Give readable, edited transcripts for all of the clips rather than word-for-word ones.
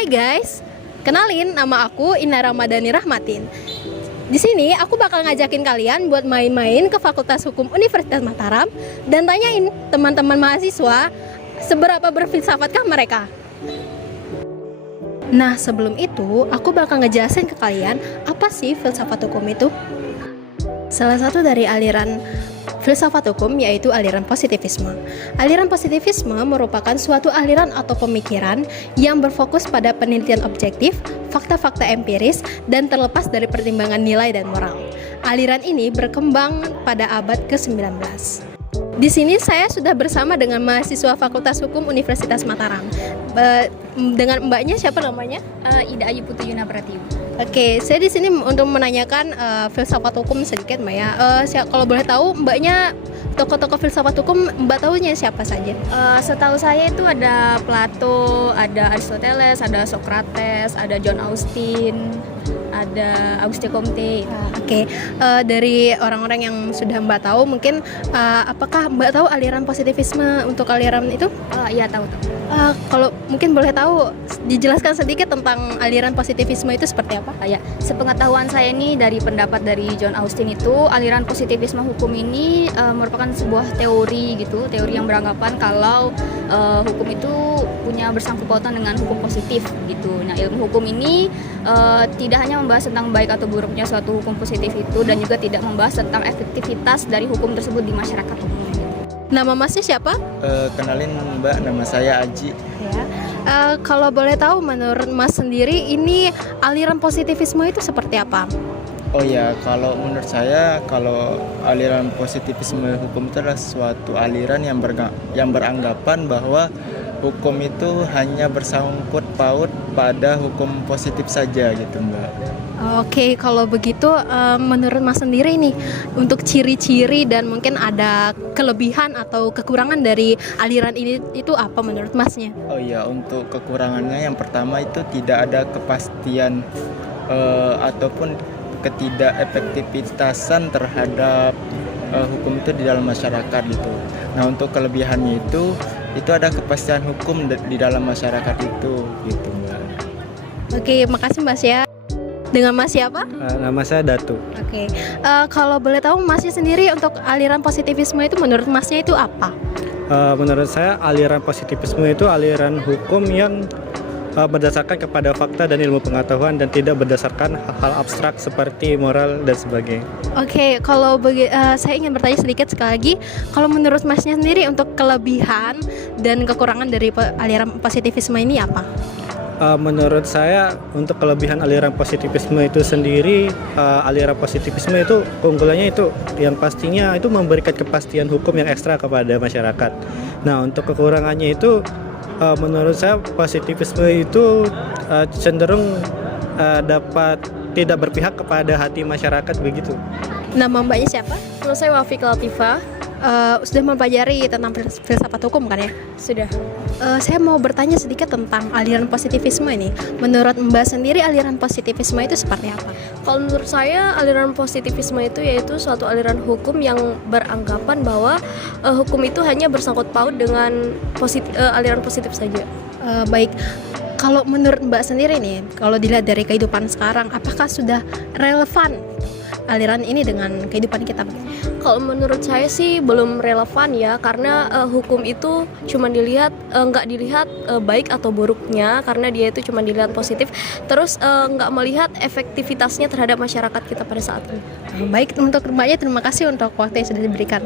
Hai guys, kenalin nama aku Ina Ramadhani Rahmatin. Di sini aku bakal ngajakin kalian buat main-main ke Fakultas Hukum Universitas Mataram dan tanyain teman-teman mahasiswa seberapa berfilsafatkah mereka. Nah, sebelum itu aku bakal ngejelasin ke kalian apa sih filsafat hukum itu. Salah satu dari aliran filsafat hukum yaitu aliran positivisme. Aliran positivisme merupakan suatu aliran atau pemikiran yang berfokus pada penelitian objektif, fakta-fakta empiris, dan terlepas dari pertimbangan nilai dan moral. Aliran ini berkembang pada abad ke-19. Di sini saya sudah bersama dengan mahasiswa Fakultas Hukum Universitas Mataram. Dengan mbaknya siapa namanya? Ida Ayu Putri Yuna Pratiwi. Oke, saya di sini untuk menanyakan filsafat hukum sedikit, Mbak ya. Kalau boleh tahu, mbaknya tokoh-tokoh filsafat hukum, mbak tahunya siapa saja? Setahu saya itu ada Plato, ada Aristoteles, ada Socrates, ada John Austin, ada Auguste Comte. Oke, dari orang-orang yang sudah mbak tahu, mungkin apakah mbak tahu aliran positivisme untuk aliran itu? Iya tahu. Kalau mungkin boleh tahu, dijelaskan sedikit tentang aliran positivisme itu seperti apa? Ya, sepengetahuan saya ini dari pendapat dari John Austin itu, aliran positivisme hukum ini merupakan sebuah teori gitu, teori yang beranggapan kalau hukum itu punya bersangkut pautan dengan hukum positif gitu. Nah, ilmu hukum ini tidak hanya membahas tentang baik atau buruknya suatu hukum positif itu, dan juga tidak membahas tentang efektivitas dari hukum tersebut di masyarakat umum. Nama masnya siapa? Kenalin Mbak, nama saya Aji. Ya. Kalau boleh tahu, menurut Mas sendiri ini aliran positivisme itu seperti apa? Oh ya, kalau menurut saya, kalau aliran positivisme hukum itu adalah suatu aliran yang beranggapan bahwa hukum itu hanya bersangkut paut pada hukum positif saja gitu, Mbak. Oke, kalau begitu menurut Mas sendiri nih, untuk ciri-ciri dan mungkin ada kelebihan atau kekurangan dari aliran ini itu apa menurut Masnya? Oh ya, untuk kekurangannya yang pertama itu tidak ada kepastian ataupun ketidakefektivitasan terhadap hukum itu di dalam masyarakat gitu. Nah, untuk kelebihannya itu ada kepastian hukum di dalam masyarakat itu gitu, Mbak. Oke, makasih Mas ya. Dengan Mas siapa? Nama saya Datu. Oke, kalau boleh tahu Masnya sendiri untuk aliran positivisme itu menurut Masnya itu apa? Menurut saya aliran positivisme itu aliran hukum yang berdasarkan kepada fakta dan ilmu pengetahuan dan tidak berdasarkan hal-hal abstrak seperti moral dan sebagainya. Oke, kalau saya ingin bertanya sedikit sekali lagi, kalau menurut Masnya sendiri untuk kelebihan dan kekurangan dari aliran positivisme ini apa? Menurut saya untuk kelebihan aliran positivisme itu sendiri, aliran positivisme itu keunggulannya itu yang pastinya itu memberikan kepastian hukum yang ekstra kepada masyarakat. Nah, untuk kekurangannya itu menurut saya positivisme itu cenderung dapat tidak berpihak kepada hati masyarakat begitu. Nama mbaknya siapa? Nama saya Wafik Latifah. Sudah mempelajari tentang filsafat hukum kan ya? Sudah. Saya mau bertanya sedikit tentang aliran positivisme ini. Menurut Mbak sendiri aliran positivisme itu seperti apa? Kalau menurut saya aliran positivisme itu yaitu suatu aliran hukum yang beranggapan bahwa hukum itu hanya bersangkut paut dengan aliran positif saja. Baik. Kalau menurut Mbak sendiri nih, kalau dilihat dari kehidupan sekarang, apakah sudah relevan aliran ini dengan kehidupan kita? Kalau menurut saya sih belum relevan ya, karena hukum itu cuma nggak dilihat baik atau buruknya, karena dia itu cuma dilihat positif, terus nggak melihat efektivitasnya terhadap masyarakat kita pada saat ini. Baik, untuk mbaknya terima kasih untuk waktu yang sudah diberikan.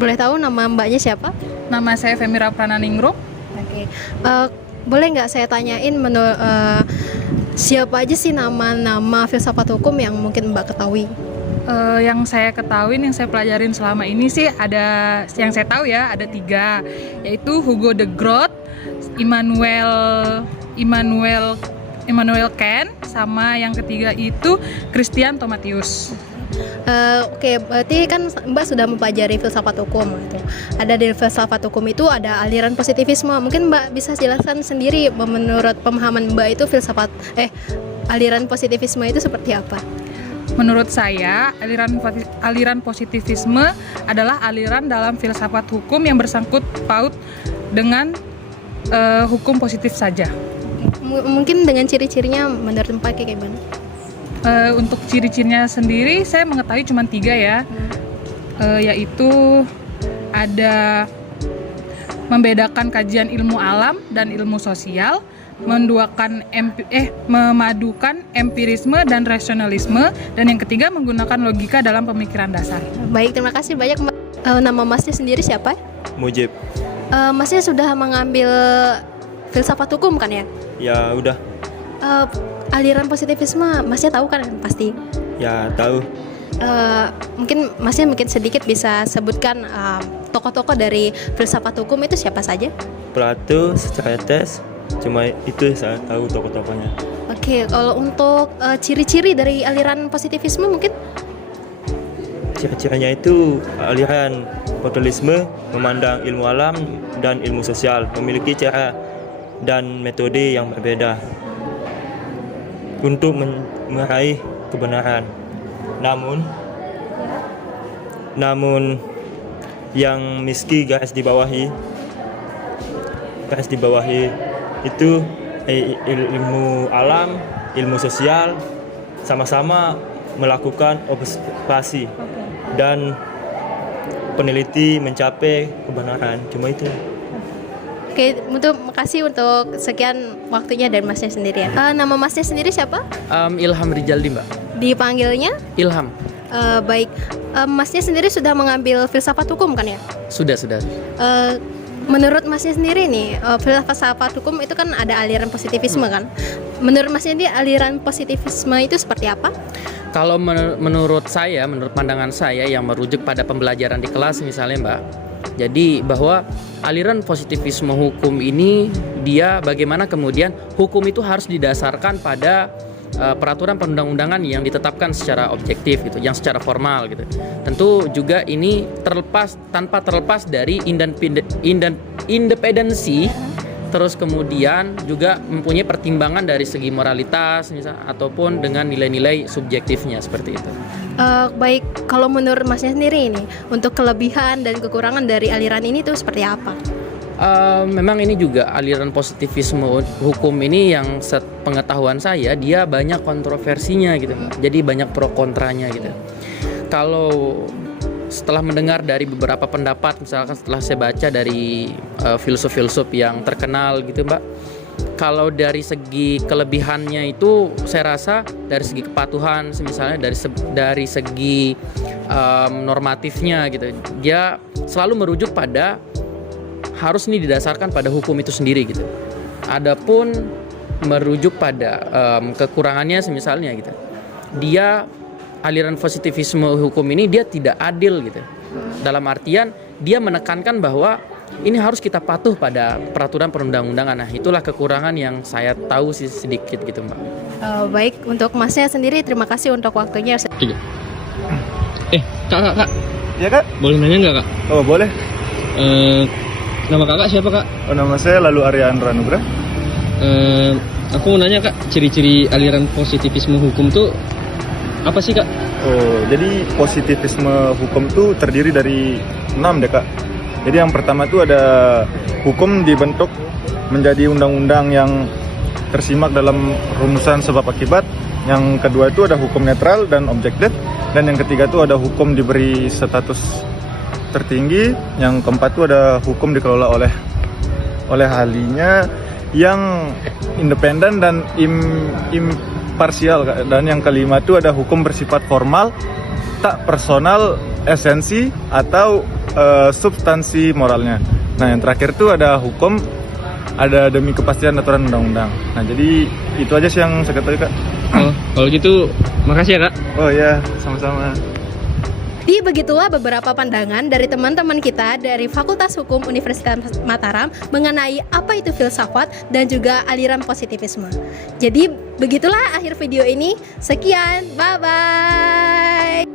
Boleh tahu nama mbaknya siapa? Nama saya Femira Prananingrum. Oke. Boleh nggak saya tanyain siapa aja sih nama-nama filsafat hukum yang mungkin mbak ketahui? Yang saya ketahui, yang saya pelajarin selama ini sih ada, yang saya tahu ya ada 3, yaitu Hugo de Groot, Immanuel Kant, sama yang ketiga itu Christian Thomatius. Oke, berarti kan Mbak sudah mempelajari filsafat hukum gitu. Ada di filsafat hukum itu ada aliran positivisme. Mungkin Mbak bisa jelaskan sendiri menurut pemahaman Mbak itu aliran positivisme itu seperti apa? Menurut saya, aliran positivisme adalah aliran dalam filsafat hukum yang bersangkut paut dengan hukum positif saja. Mungkin dengan ciri-cirinya menurut Mbak kayak gimana? Untuk ciri-cirinya sendiri saya mengetahui cuma 3 ya, yaitu ada membedakan kajian ilmu alam dan ilmu sosial, memadukan empirisme dan rasionalisme, dan yang ketiga menggunakan logika dalam pemikiran dasar. Baik, terima kasih banyak Mbak. Nama Masnya sendiri siapa? Mujib. Masnya sudah mengambil filsafat hukum kan ya? Ya udah. Aliran positivisme Masnya tahu kan pasti? Ya tahu. Mungkin Masnya sedikit bisa sebutkan tokoh-tokoh dari filsafat hukum itu siapa saja? Plato, Socrates, cuma itu saya tahu tokoh-tokohnya. Oke, kalau untuk ciri-ciri dari aliran positivisme mungkin? Ciri-cirinya itu aliran platonisme, memandang ilmu alam dan ilmu sosial, memiliki cara dan metode yang berbeda untuk meraih kebenaran. Namun yang meski garis dibawahi itu ilmu alam, ilmu sosial sama-sama melakukan observasi dan peneliti mencapai kebenaran. Cuma itu. Oke, makasih untuk sekian waktunya dan Masnya sendiri ya. Nama Masnya sendiri siapa? Ilham Rijaldi, Mbak. Dipanggilnya? Ilham. Baik, Masnya sendiri sudah mengambil filsafat hukum kan ya? Sudah. Menurut Masnya sendiri nih, filsafat hukum itu kan ada aliran positivisme kan? Menurut Masnya sendiri aliran positivisme itu seperti apa? Kalau menurut pandangan saya yang merujuk pada pembelajaran di kelas misalnya, Mbak. Jadi bahwa aliran positivisme hukum ini dia bagaimana kemudian hukum itu harus didasarkan pada peraturan perundang-undangan yang ditetapkan secara objektif gitu, yang secara formal gitu. Tentu juga ini tanpa terlepas dari independensi, terus kemudian juga mempunyai pertimbangan dari segi moralitas misalnya, ataupun dengan nilai-nilai subjektifnya seperti itu. Baik, kalau menurut Masnya sendiri ini untuk kelebihan dan kekurangan dari aliran ini tuh seperti apa? Memang ini juga aliran positivisme hukum ini yang sepengetahuan saya dia banyak kontroversinya gitu, jadi banyak pro kontranya gitu. Kalau setelah mendengar dari beberapa pendapat, misalkan setelah saya baca dari filsuf-filsuf yang terkenal gitu, Mbak, kalau dari segi kelebihannya itu saya rasa dari segi kepatuhan, misalnya dari segi normatifnya gitu, dia selalu merujuk pada harus ini didasarkan pada hukum itu sendiri gitu. Adapun merujuk pada kekurangannya misalnya gitu, dia aliran positivisme hukum ini dia tidak adil gitu. Dalam artian dia menekankan bahwa ini harus kita patuh pada peraturan perundang-undangan. Nah, itulah kekurangan yang saya tahu sih sedikit gitu, Mbak. Baik, untuk Masnya sendiri terima kasih untuk waktunya. Kak. Ya kak? Boleh nanya nggak, Kak? Oh boleh. Nama kakak siapa, Kak? Oh, nama saya Lalu Arya Andra Nugra. Aku mau nanya, Kak, ciri-ciri aliran positivisme hukum tuh apa sih, Kak? Oh, jadi positivisme hukum tuh terdiri dari 6 deh kak. Jadi yang pertama tuh ada hukum dibentuk menjadi undang-undang yang tersimak dalam rumusan sebab akibat. Yang kedua itu ada hukum netral dan objektif. Dan yang ketiga itu ada hukum diberi status tertinggi. Yang keempat itu ada hukum dikelola oleh ahlinya yang independen dan imparsial. Dan yang kelima itu ada hukum bersifat formal, tak personal, esensi atau substansi moralnya. Nah, yang terakhir itu ada hukum ada demi kepastian aturan undang-undang. Nah, jadi itu aja sih yang saya ketahui, Kak. Oh, kalau gitu makasih ya, Kak. Oh iya, sama-sama. Jadi begitulah beberapa pandangan dari teman-teman kita dari Fakultas Hukum Universitas Mataram mengenai apa itu filsafat dan juga aliran positivisme. Jadi begitulah akhir video ini. Sekian, bye-bye.